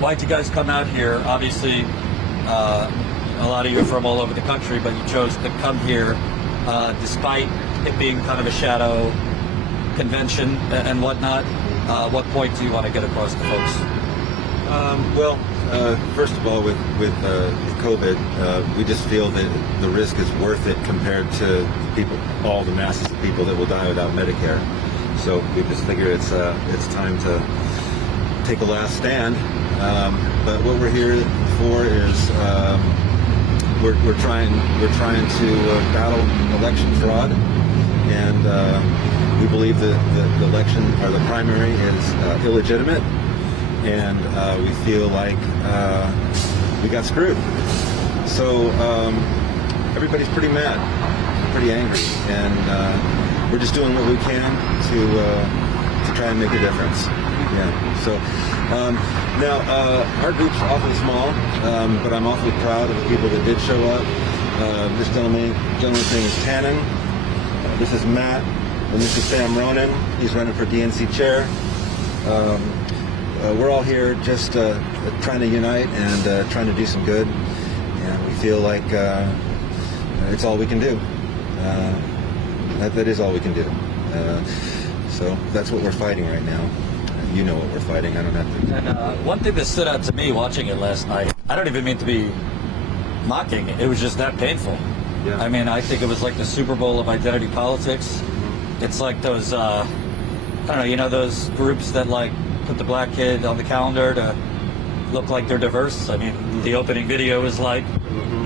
why'd you guys come out here? Obviously, a lot of you are from all over the country, but you chose to come here despite it being kind of a shadow convention and whatnot. What point do you want to get across to folks? First of all, with COVID, we just feel that the risk is worth it compared to people, all the masses of people that will die without Medicare. So we just figure it's time to take a last stand. But what we're here for is we're trying to battle election fraud, and we believe that the election or the primary is illegitimate. And we feel like we got screwed. So everybody's pretty mad, pretty angry, and we're just doing what we can to try and make a difference. Yeah. So now our group's awfully small, but I'm awfully proud of the people that did show up. This gentleman's name is Tannen. This is Matt, and this is Sam Ronan. He's running for DNC chair. We're all here just trying to unite and trying to do some good, and we feel like it's all we can do. That is all we can do. So that's what we're fighting right now. You know what we're fighting. I don't have to. And one thing that stood out to me watching it last night, I don't even mean to be mocking, it was just that painful. Yeah. I mean, I think it was like the Super Bowl of identity politics. It's like those, I don't know, you know, those groups that like put the black kid on the calendar to look like they're diverse. I mean, the opening video is like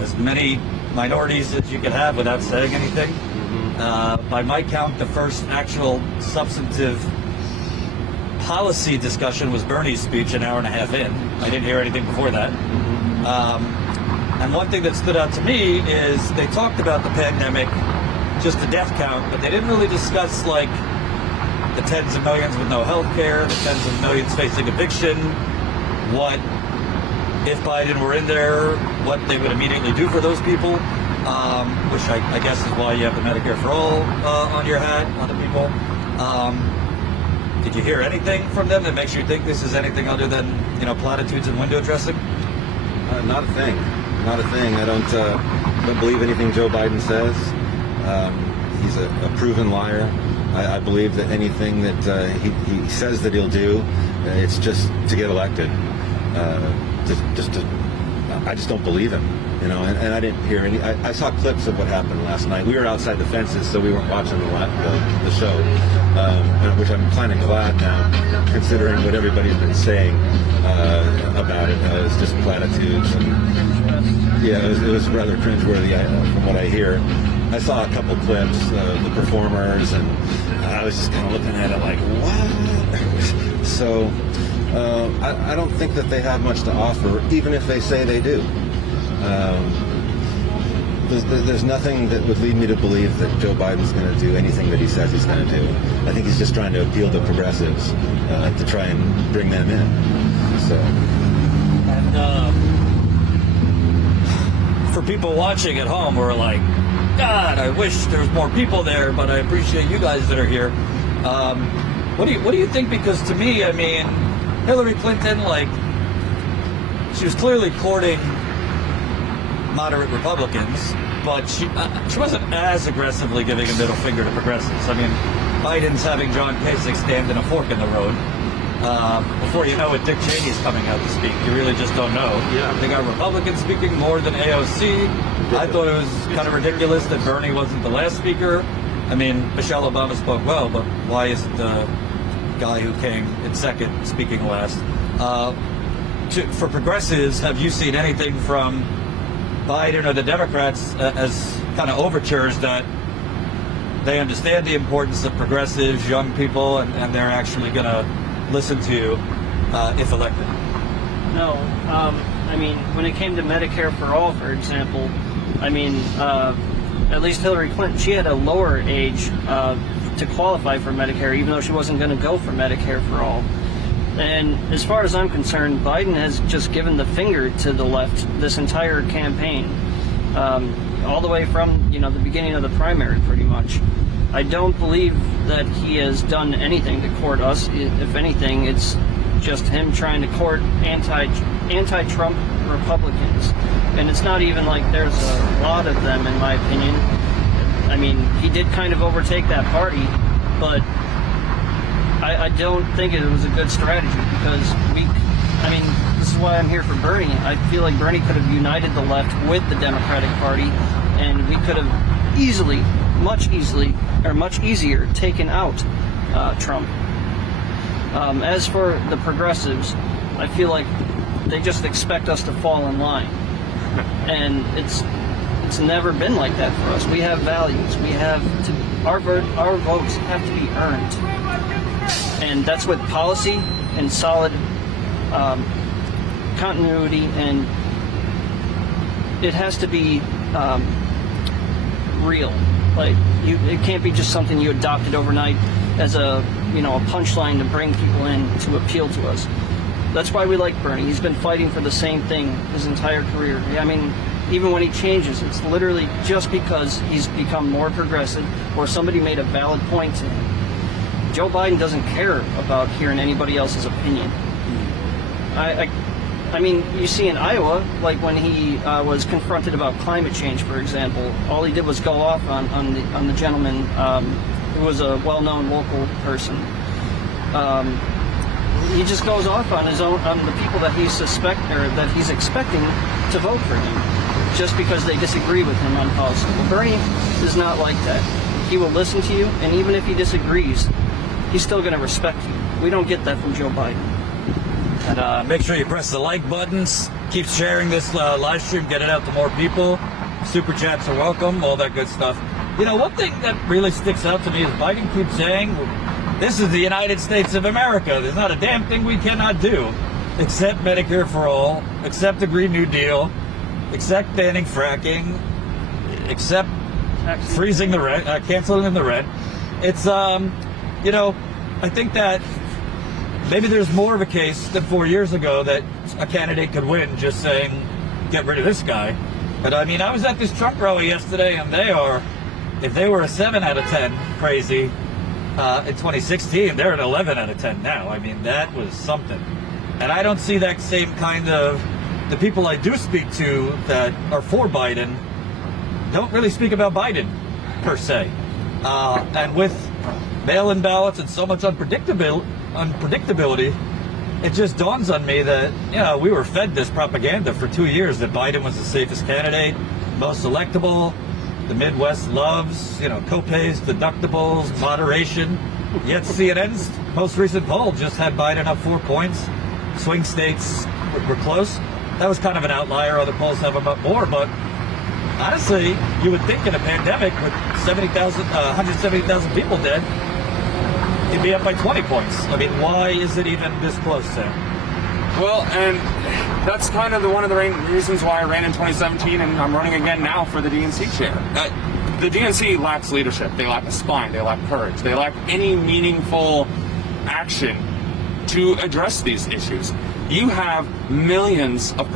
as many minorities as you could have without saying anything. By my count, the first actual substantive policy discussion was Bernie's speech an hour and a half in. I didn't hear anything before that. And one thing that stood out to me is they talked about the pandemic, just the death count, but they didn't really discuss like the tens of millions with no health care, the tens of millions facing eviction, what, if Biden were in there, what they would immediately do for those people, which I guess is why you have the Medicare for All on your hat, other people. Did you hear anything from them that makes you think this is anything other than, you know, platitudes and window dressing? Not a thing. Not a thing. I don't believe anything Joe Biden says. He's a proven liar. I believe that anything that he says that he'll do, it's just to get elected. I just don't believe him, you know. And I didn't hear any. I saw clips of what happened last night. We were outside the fences, so we weren't watching the show, which I'm kind of glad now, considering what everybody's been saying about it. It was just platitudes, and yeah, it was rather cringeworthy from what I hear. I saw a couple clips of the performers, and I was just kind of looking at it like, what? So I don't think that they have much to offer, even if they say they do. There's nothing that would lead me to believe that Joe Biden's going to do anything that he says he's going to do. I think he's just trying to appeal to progressives to try and bring them in. So. And for people watching at home who are like, God, I wish there was more people there, but I appreciate you guys that are here. What do you think? Because to me, I mean, Hillary Clinton, like, she was clearly courting moderate Republicans, but she wasn't as aggressively giving a middle finger to progressives. I mean, Biden's having John Kasich stand in a fork in the road. Before you know it, Dick Cheney's coming out to speak. You really just don't know. Yeah. They got Republicans speaking more than AOC. I thought it was kind of ridiculous that Bernie wasn't the last speaker. I mean, Michelle Obama spoke well, but why isn't the guy who came in second speaking last? For progressives, have you seen anything from Biden or the Democrats as kind of overtures that they understand the importance of progressives, young people, and they're actually going to listen to you if elected? No. I mean, when it came to Medicare for All, for example, I mean, at least Hillary Clinton, she had a lower age to qualify for Medicare, even though she wasn't going to go for Medicare for All. And as far as I'm concerned, Biden has just given the finger to the left this entire campaign, all the way from, you know, the beginning of the primary, pretty much. I don't believe that he has done anything to court us. If anything, it's just him trying to court anti-Trump Republicans. And it's not even like there's a lot of them, in my opinion. I mean, he did kind of overtake that party, but I don't think it was a good strategy because this is why I'm here for Bernie. I feel like Bernie could have united the left with the Democratic Party, and we could have much easier taken out Trump. As for the progressives, I feel like they just expect us to fall in line, and it's never been like that for us. We have values. We have to our votes have to be earned, and that's with policy and solid continuity, and it has to be real. Like it can't be just something you adopted overnight as a punchline to bring people in to appeal to us. That's why we like Bernie. He's been fighting for the same thing his entire career. I mean, even when he changes, it's literally just because he's become more progressive or somebody made a valid point to him. Joe Biden doesn't care about hearing anybody else's opinion. I mean, you see in Iowa, like when he was confronted about climate change, for example, all he did was go off on the gentleman who was a well-known local person. He just goes off on the people that he's expecting to vote for him, just because they disagree with him on policy. Well, Bernie is not like that. He will listen to you, and even if he disagrees, he's still going to respect you. We don't get that from Joe Biden. And make sure you press the like buttons. Keep sharing this live stream. Get it out to more people. Super chats are welcome. All that good stuff. One thing that really sticks out to me is Biden keeps saying, this is the United States of America. There's not a damn thing we cannot do except Medicare for all, except the Green New Deal, except banning fracking, except freezing the rent, canceling the rent. It's, I think that maybe there's more of a case than 4 years ago that a candidate could win just saying, get rid of this guy. But I mean, I was at this Trump rally yesterday, and if they were a 7 out of 10 crazy in 2016, they're an 11 out of 10 now. I mean, that was something. And I don't see that same kind of, the people I do speak to that are for Biden don't really speak about Biden, per se. And with mail-in ballots and so much unpredictability, it just dawns on me that, we were fed this propaganda for 2 years that Biden was the safest candidate, most electable, the Midwest loves, co-pays, deductibles, moderation. Yet CNN's most recent poll just had Biden up 4 points. Swing states were close. That was kind of an outlier. Other polls have him up more, but honestly, you would think in a pandemic with 170,000 people dead, he'd be up by 20 points. I mean, why is it even this close there? Well, and that's kind of one of the reasons why I ran in 2017, and I'm running again now for the DNC chair. The DNC lacks leadership. They lack a spine. They lack courage. They lack any meaningful action to address these issues. You have millions of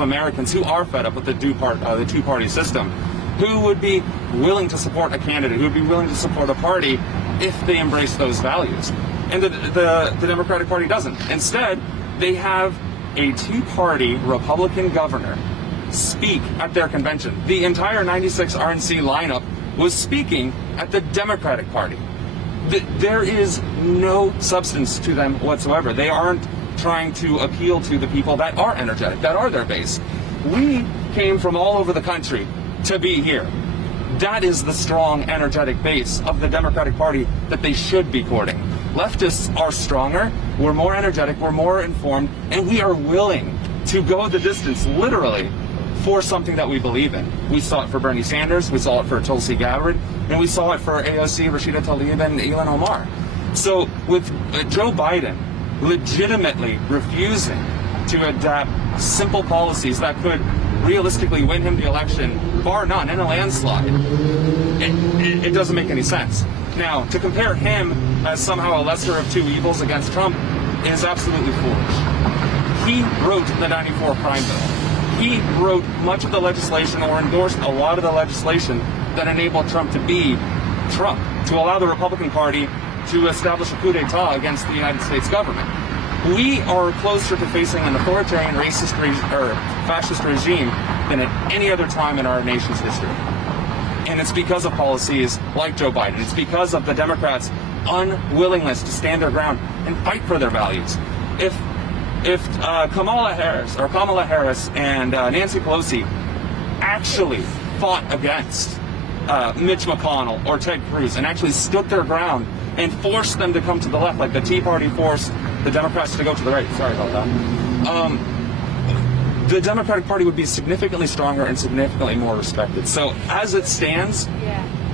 Americans who are fed up with the two-party system, who would be willing to support a candidate, who would be willing to support a party if they embrace those values. And the Democratic Party doesn't. Instead, they have a two-party Republican governor speak at their convention. The entire 96 RNC lineup was speaking at the Democratic Party. There is no substance to them whatsoever. They aren't trying to appeal to the people that are energetic, that are their base. We came from all over the country to be here. That is the strong, energetic base of the Democratic Party that they should be courting. Leftists are stronger, we're more energetic, we're more informed, and we are willing to go the distance, literally, for something that we believe in. We saw it for Bernie Sanders, we saw it for Tulsi Gabbard, and we saw it for AOC, Rashida Tlaib, and Ilhan Omar. So with Joe Biden legitimately refusing to adapt simple policies that could realistically win him the election, bar none, in a landslide, it doesn't make any sense. Now, to compare him as somehow a lesser of two evils against Trump is absolutely foolish. He wrote the 94 crime bill. He wrote much of the legislation, or endorsed a lot of the legislation that enabled Trump to be Trump, to allow the Republican Party to establish a coup d'etat against the United States government. We are closer to facing an authoritarian, racist, or fascist regime than at any other time in our nation's history. And it's because of policies like Joe Biden. It's because of the Democrats' unwillingness to stand their ground and fight for their values. If Kamala Harris and Nancy Pelosi actually fought against Mitch McConnell or Ted Cruz and actually stood their ground and forced them to come to the left, like the Tea Party forced the Democrats to go to the right. Sorry about that. The Democratic Party would be significantly stronger and significantly more respected. So as it stands,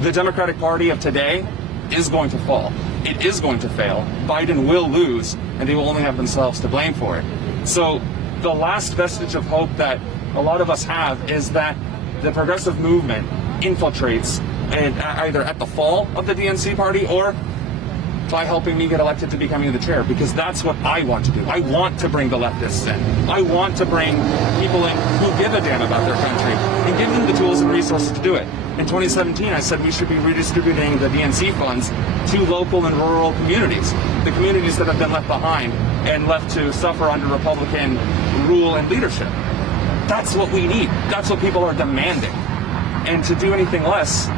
the Democratic Party of today is going to fall. It is going to fail. Biden will lose, and they will only have themselves to blame for it. So the last vestige of hope that a lot of us have is that the progressive movement infiltrates either at the fall of the DNC party or by helping me get elected to becoming the chair, because that's what I want to do. I want to bring the leftists in. I want to bring people in who give a damn about their country and give them the tools and resources to do it. In 2017, I said we should be redistributing the DNC funds to local and rural communities, the communities that have been left behind and left to suffer under Republican rule and leadership. That's what we need. That's what people are demanding. And to do anything less,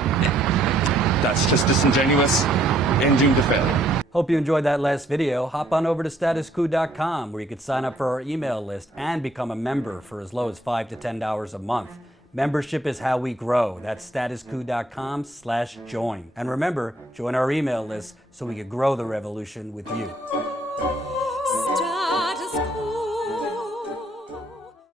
that's just disingenuous and doomed to failure. Hope you enjoyed that last video. Hop on over to statuscoup.com where you can sign up for our email list and become a member for as low as $5 to $10 a month. Membership is how we grow. That's statuscoup.com/join. And remember, join our email list so we can grow the revolution with you.